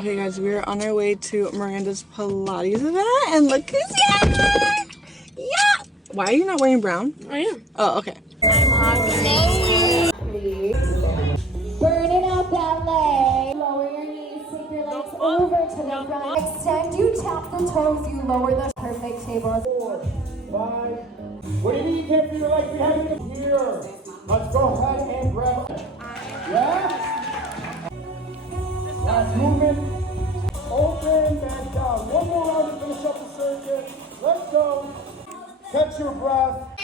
Okay guys, we're on our way to Miranda's Pilates event and look who's here! Yeah! Why are you not wearing brown? I am. Oh, okay. I'm hungry. Burn it up that leg. Lower your knees, take your legs over to the front. Extend, you tap the toes, you lower the perfect table. 4, 5. What do you mean you can't feel your legs? We have it here. Let's go ahead and grab it. Yeah? Last movement. Open, back down. One more round to finish up the circuit. Let's go. Catch your breath.